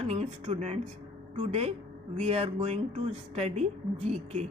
morning students. Today we are going to study GK.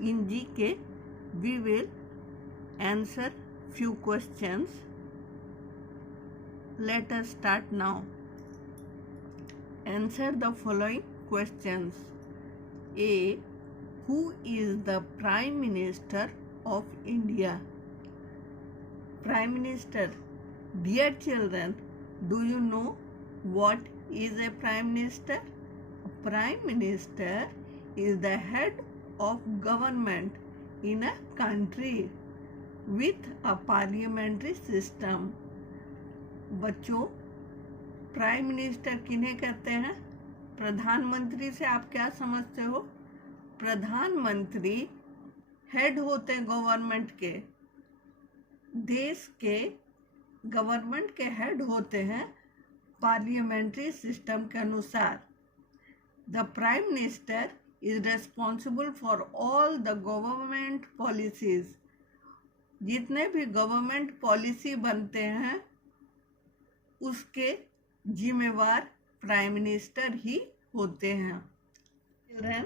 In GK we will answer few questions. Let us start now. Answer the following questions. A. Who is the Prime Minister of India? Prime Minister. Dear children, do you know what is a Prime Minister? A Prime Minister is the head of government in a country with a parliamentary system. बच्चों, prime minister किन्हें कहते हैं? प्रधानमंत्री से आप क्या समझते हो? प्रधानमंत्री हेड होते हैं गवर्नमेंट के, देश के गवर्नमेंट के हेड होते हैं पार्लियामेंट्री सिस्टम के अनुसार. The prime minister is responsible for all the government policies. जितने भी गवर्नमेंट पॉलिसी बनते हैं उसके जिम्मेवार प्राइम मिनिस्टर ही होते हैं. Children,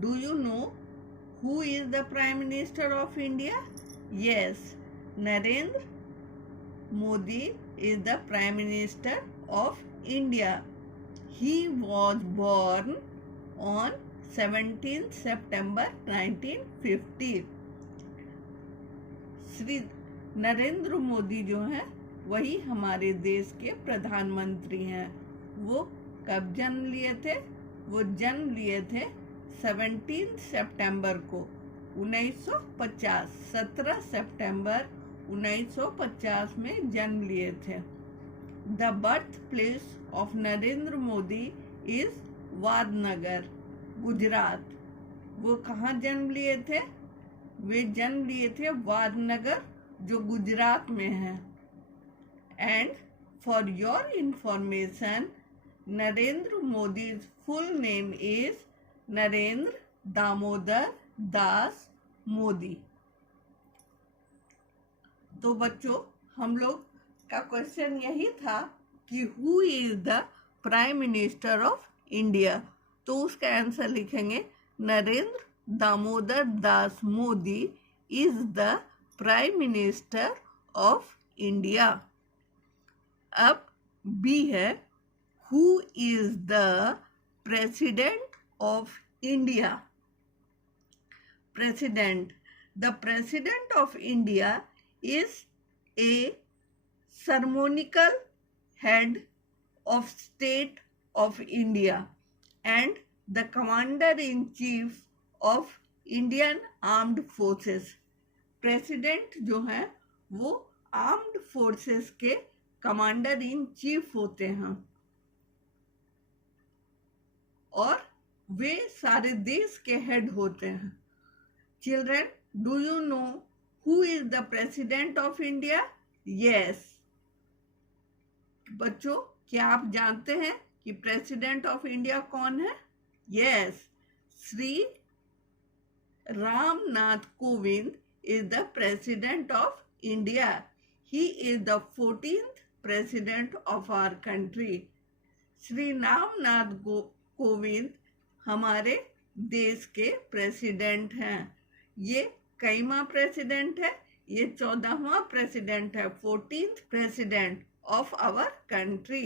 do you know who is the prime minister of India? Yes, Narendra Modi is the Prime Minister of India. He was born on 17 September 1950. Shri Narendra Modi जो हैं वही हमारे देश के प्रधानमंत्री हैं. वो कब जन्म लिए थे? वो जन्म लिए थे 17 सितंबर को 1950. 17 सितंबर 1950 में जन्म लिए थे. The birth place of Narendra Modi is Vadnagar, Gujarat. वो कहाँ जन्म लिए थे? वे जन्म लिए थे वादनगर जो गुजरात में है. And for your information, Narendra Modi full name is Narendra Damodar Das Modi. तो बच्चों, हम लोग का क्वेश्चन यही था कि who is the prime minister of India. तो उसका आंसर लिखेंगे Narendra Damodar Das Modi is the prime minister of India. अब बी है, who is the president of India? President. The president of India is a ceremonial head of state of India and the commander-in-chief of Indian Armed Forces. President जो हैं वो armed forces के commander in chief होते हैं और वे सारे देश के हेड होते हैं. Children, do you know Who is the President of India? Yes. बच्चों, क्या आप जानते हैं कि प्रेसिडेंट ऑफ इंडिया कौन है? Yes, Shri Ramnath Kovind is the President of India. He is the 14th President of our country. Shri Ramnath Kovind हमारे देश के प्रेसिडेंट हैं. ये कईमा प्रेसिडेंट है? ये 14वां प्रेसिडेंट है, 14th president of our country.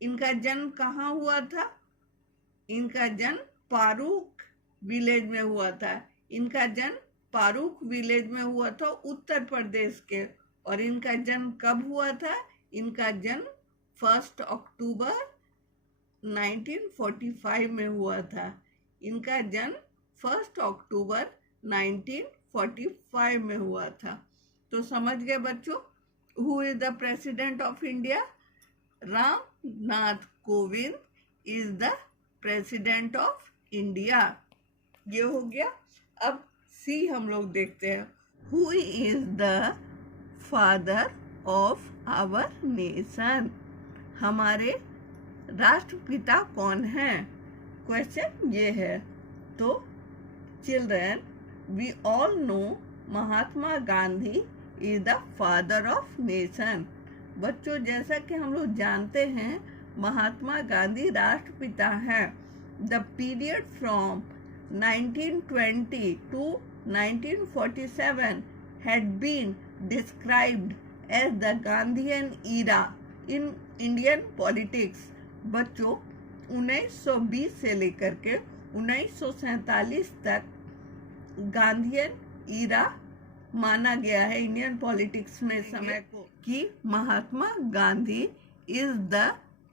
इनका जन्म कहाँ हुआ था? इनका जन्म पारूक विलेज में हुआ था. इनका जन्म पारूक विलेज में हुआ था उत्तर प्रदेश के. और इनका जन्म कब हुआ था? इनका जन्म 1 अक्टूबर 1945 में हुआ था. इनका जन्म 1 अक्टूबर 1945 में हुआ था. तो समझ गए बच्चों, who is the president of India? Ramnath Kovind is the president of India. ये हो गया. अब सी हम लोग देखते हैं, who is the father of our nation? हमारे राष्ट्रपिता कौन है? क्वेश्चन ये है. तो children, we all know Mahatma Gandhi is the father of nation. बच्चों, जैसा कि हम लोग जानते हैं महात्मा गांधी राष्ट्रपिता हैं। The period from 1920 to 1947 had been described as the Gandhian era in Indian politics. बच्चों, 1920 से लेकर के 1947 तक गांधीयन ईरा माना गया है इंडियन पॉलिटिक्स में समय को कि Mahatma Gandhi is the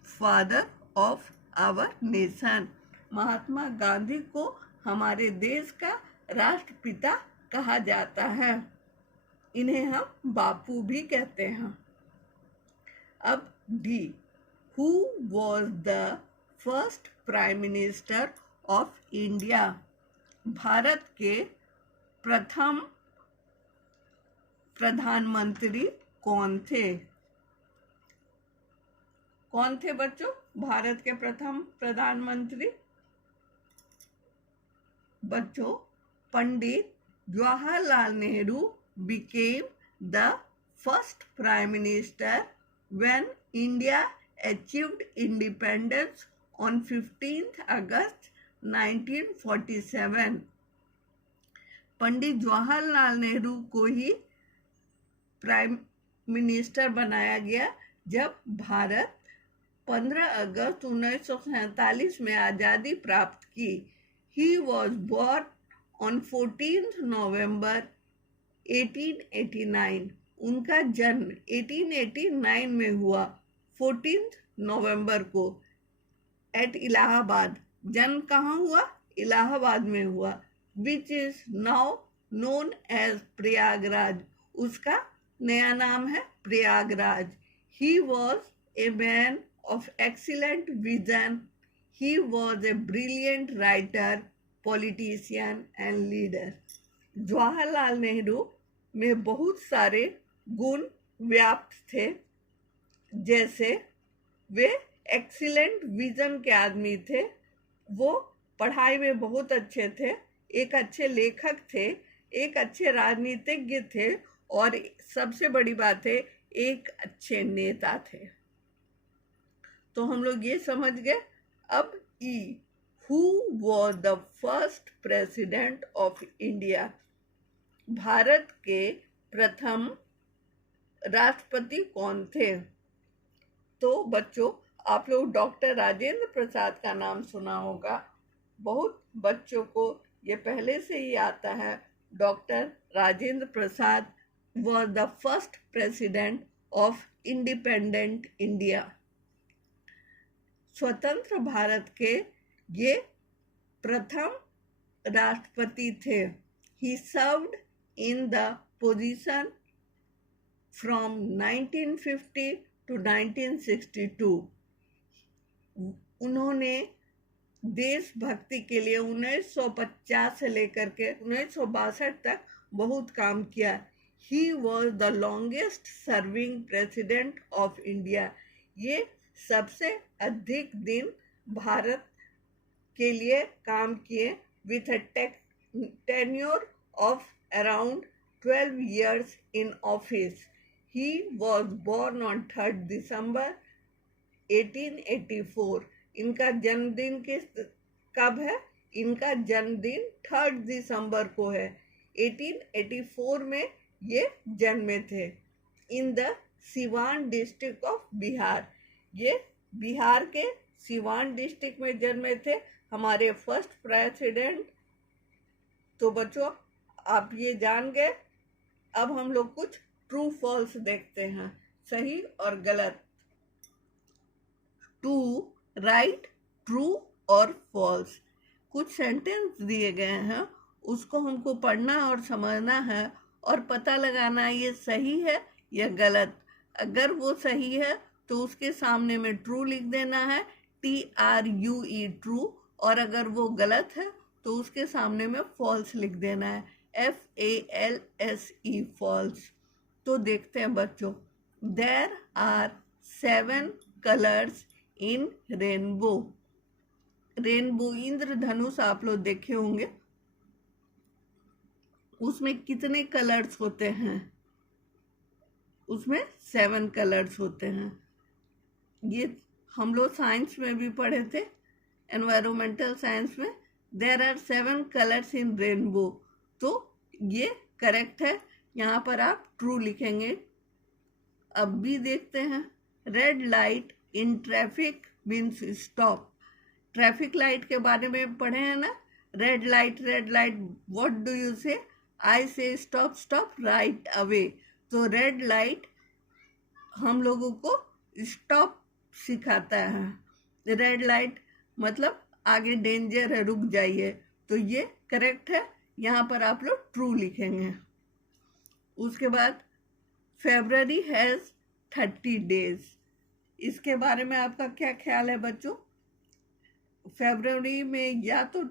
father of our nation. Mahatma Gandhi को हमारे देश का राष्ट्रपिता कहा जाता है। इन्हें हम बापू भी कहते हैं। अब D, who was the first prime minister of India? Bharat के प्रथम प्रधानमंत्री कौन थे? कौन थे बच्चों भारत के प्रथम प्रधानमंत्री? बच्चों, Pandit Jawaharlal Nehru became the first prime minister when India achieved independence on 15th August 1947. Pandit Jawaharlal Nehru को ही प्राइम मिनिस्टर बनाया गया जब भारत 15 अगस्त 1947 में आज़ादी प्राप्त की। He was born on 14th November 1889. उनका जन्म 1889 में हुआ 14th नवंबर को एट इलाहाबाद। जन्म कहाँ हुआ? इलाहाबाद में हुआ, which is now known as Prayagraj. उसका नया नाम है Prayagraj. He was a man of excellent vision. He was a brilliant writer, politician and leader. Jawaharlal Nehru में बहुत सारे गुण व्याप्त थे, जैसे वे एक्सीलेंट विजन के आदमी थे, वो पढ़ाई में बहुत अच्छे थे, एक अच्छे लेखक थे, एक अच्छे राजनीतिज्ञ थे और सबसे बड़ी बात है एक अच्छे नेता थे। तो हम लोग ये समझ गए। अब E, who was the first president of India? Bharat के प्रथम राष्ट्रपति कौन थे? तो बच्चों, आप लोग डॉक्टर राजेंद्र प्रसाद का नाम सुना होगा। बहुत बच्चों को ये पहले से ही आता है। Doctor Rajendra Prasad was the first president of independent India. स्वतंत्र भारत के ये प्रथम राष्ट्रपति थे। He served in the position from 1950 to 1962. उन्होंने देशभक्ति के लिए 1950 से लेकर के 1962 तक बहुत काम किया। He was the longest serving president of India. ये सबसे अधिक दिन भारत के लिए काम किए, with a tenure of around 12 years in office. He was born on 3rd December 1884. इनका जन्मदिन कब है? इनका जन्मदिन 3rd दिसंबर को है। 1884 में ये जन्मे थे। In the Siwan district of Bihar. ये बिहार के सिवान डिस्ट्रिक्ट में जन्मे थे हमारे फर्स्ट प्रेसिडेंट। तो बच्चों, आप ये जान गए। अब हम लोग कुछ ट्रू फॉल्स देखते हैं, सही और गलत। टू राइट, ट्रू और फॉल्स। कुछ सेंटेंस दिए गए हैं, उसको हमको पढ़ना और समझना है और पता लगाना ये सही है या गलत। अगर वो सही है तो उसके सामने में ट्रू लिख देना है, TRUE ट्रू, और अगर वो गलत है तो उसके सामने में फॉल्स लिख देना है, FALSE फॉल्स। तो देखते हैं बच्चों। There are 7 colours in rainbow. Rainbow इंद्रधनुष आप लोग देखे होंगे, उसमें कितने कलर्स होते हैं? उसमें 7 कलर्स होते हैं। ये हम लोग साइंस में भी पढ़े थे, एनवायरमेंटल साइंस में, there are 7 colours in rainbow. तो ये करेक्ट है, यहाँ पर आप ट्रू लिखेंगे। अब भी देखते हैं, red light in traffic means stop. Traffic light के बारे में पढ़े हैं ना, red light what do you से? आई से स्टॉप, स्टॉप राइट अवे। तो रेड लाइट हम लोगों को स्टॉप सिखाता है। रेड लाइट मतलब आगे डेंजर है, रुक जाइए। तो ये करेक्ट है, यहाँ पर आप लोग ट्रू लिखेंगे। उसके बाद फेब्रुअरी हैज़ 30 डेज। इसके बारे में आपका क्या ख्याल है बच्चों? फरवरी में या तो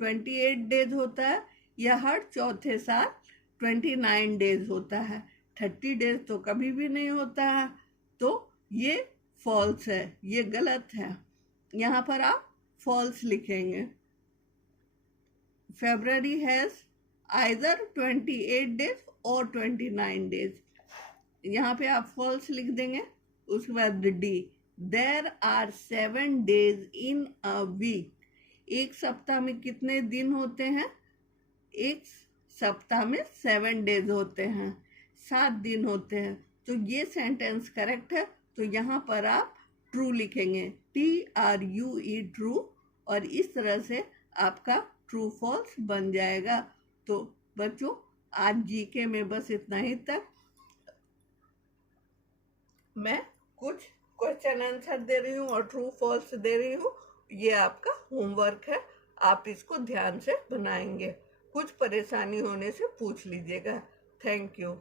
28 डेज होता है या हर चौथे साल 29 डेज होता है। 30 डेज तो कभी भी नहीं होता है। तो ये फॉल्स है, ये गलत है। यहाँ पर आप फॉल्स लिखेंगे। फरवरी हैज़ आइदर 28 डेज और 29 डेज। यहाँ पे आप फॉल्स लिख देंगे। उसके बाद D, there are 7 days in a week. एक सप्ताह में कितने दिन होते हैं? एक सप्ताह में 7 डेज होते हैं, 7 दिन होते हैं। तो ये सेंटेंस करेक्ट है। तो यहाँ पर आप ट्रू लिखेंगे, TRUE ट्रू। और इस तरह से आपका ट्रू फॉल्स बन जाएगा। तो बच्चों आज जीके में बस इतना ही तक। मैं कुछ क्वेश्चन आंसर दे रही हूँ और ट्रू फॉल्स दे रही हूँ। ये आपका होमवर्क है, आप इसको ध्यान से बनाएंगे। कुछ परेशानी होने से पूछ लीजिएगा। Thank you.